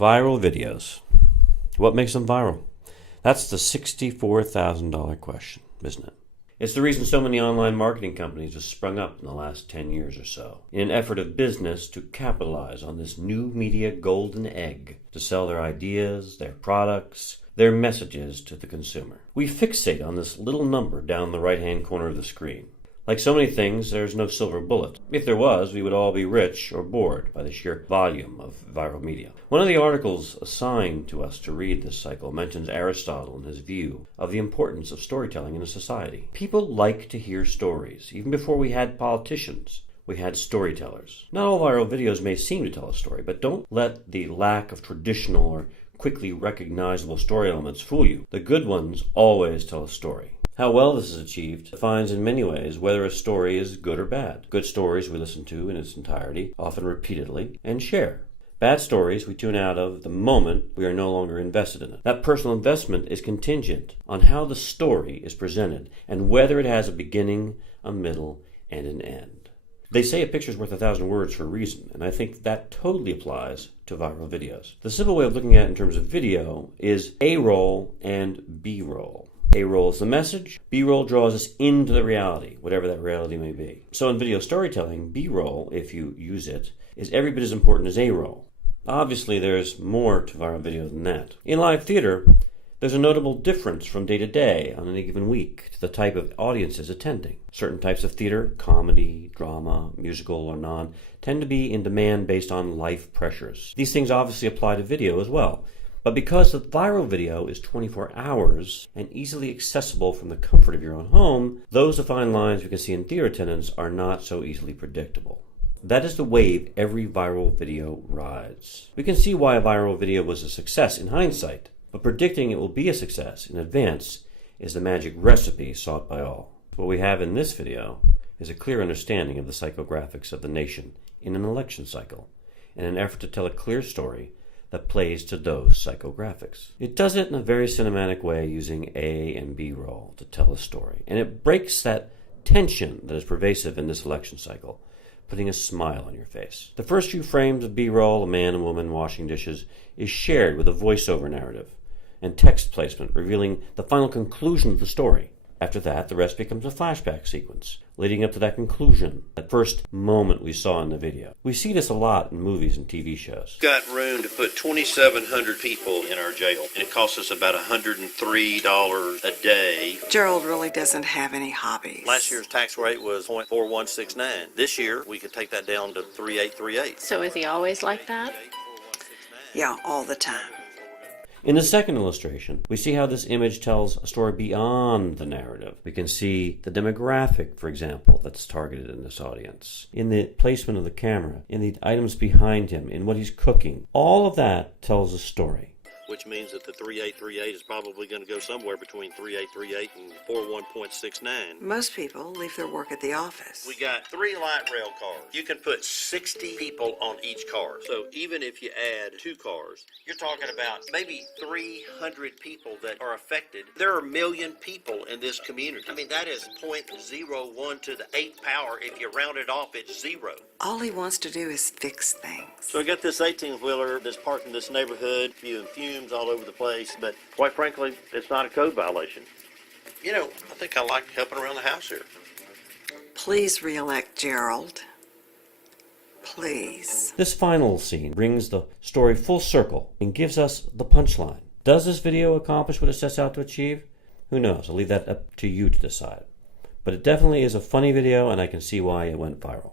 Viral videos. What makes them viral? That's the $64,000 question, isn't it? It's the reason so many online marketing companies have sprung up in the last 10 years or so, in an effort of business to capitalize on this new media golden egg to sell their ideas, their products, their messages to the consumer. We fixate on this little number down the right-hand corner of the screen. Like so many things, there's no silver bullet. If there was, we would all be rich or bored by the sheer volume of viral media. One of the articles assigned to us to read this cycle mentions Aristotle and his view of the importance of storytelling in a society. People like to hear stories. Even before we had politicians, we had storytellers. Not all viral videos may seem to tell a story, but don't let the lack of traditional or quickly recognizable story elements fool you. The good ones always tell a story. How well this is achieved defines in many ways whether a story is good or bad. Good stories we listen to in its entirety, often repeatedly, and share. Bad stories we tune out of the moment we are no longer invested in it. That personal investment is contingent on how the story is presented and whether it has a beginning, a middle, and an end. They say a picture's worth 1,000 words for a reason, and I think that totally applies to viral videos. The simple way of looking at it in terms of video is A-roll and B-roll. A-roll is the message, B-roll draws us into the reality, whatever that reality may be. So in video storytelling, B-roll, if you use it, is every bit as important as A-roll. Obviously, there's more to viral video than that. In live theater, there's a notable difference from day to day on any given week to the type of audiences attending. Certain types of theater, comedy, drama, musical, or non, tend to be in demand based on life pressures. These things obviously apply to video as well. But because the viral video is 24 hours and easily accessible from the comfort of your own home, those defined lines we can see in theater attendance are not so easily predictable. That is the wave every viral video rides. We can see why a viral video was a success in hindsight, but predicting it will be a success in advance is the magic recipe sought by all. What we have in this video is a clear understanding of the psychographics of the nation in an election cycle, in an effort to tell a clear story that plays to those psychographics. It does it in a very cinematic way using A and B roll to tell a story, and it breaks that tension that is pervasive in this election cycle, putting a smile on your face. The first few frames of B-roll, a man and woman washing dishes, is shared with a voiceover narrative and text placement revealing the final conclusion of the story. After that, the rest becomes a flashback sequence, leading up to that conclusion, that first moment we saw in the video. We see this a lot in movies and TV shows. We've got room to put 2,700 people in our jail, and it costs us about $103 a day. Gerald really doesn't have any hobbies. Last year's tax rate was 0.4169. This year, we could take that down to 3,838. So is he always like that? Yeah, all the time. In the second illustration, we see how this image tells a story beyond the narrative. We can see the demographic, for example, that's targeted in this audience, in the placement of the camera, in the items behind him, in what he's cooking. All of that tells a story. Which means that the 3838 is probably going to go somewhere between 3838 and 41.69. Most people leave their work at the office. We got 3 light rail cars. You can put 60 people on each car. So even if you add 2 cars, you're talking about maybe 300 people that are affected. There are 1 million people in this community. I mean, that is 0.01 to the 8th power. If you round it off, it's 0. All he wants to do is fix things. So I got this 18-wheeler that's parked in this neighborhood, spewing fumes all over the place, but quite frankly, it's not a code violation. You know, I think I like helping around the house here. Please re-elect Gerald. Please. This final scene brings the story full circle and gives us the punchline. Does this video accomplish what it sets out to achieve? Who knows? I'll leave that up to you to decide. But it definitely is a funny video, and I can see why it went viral.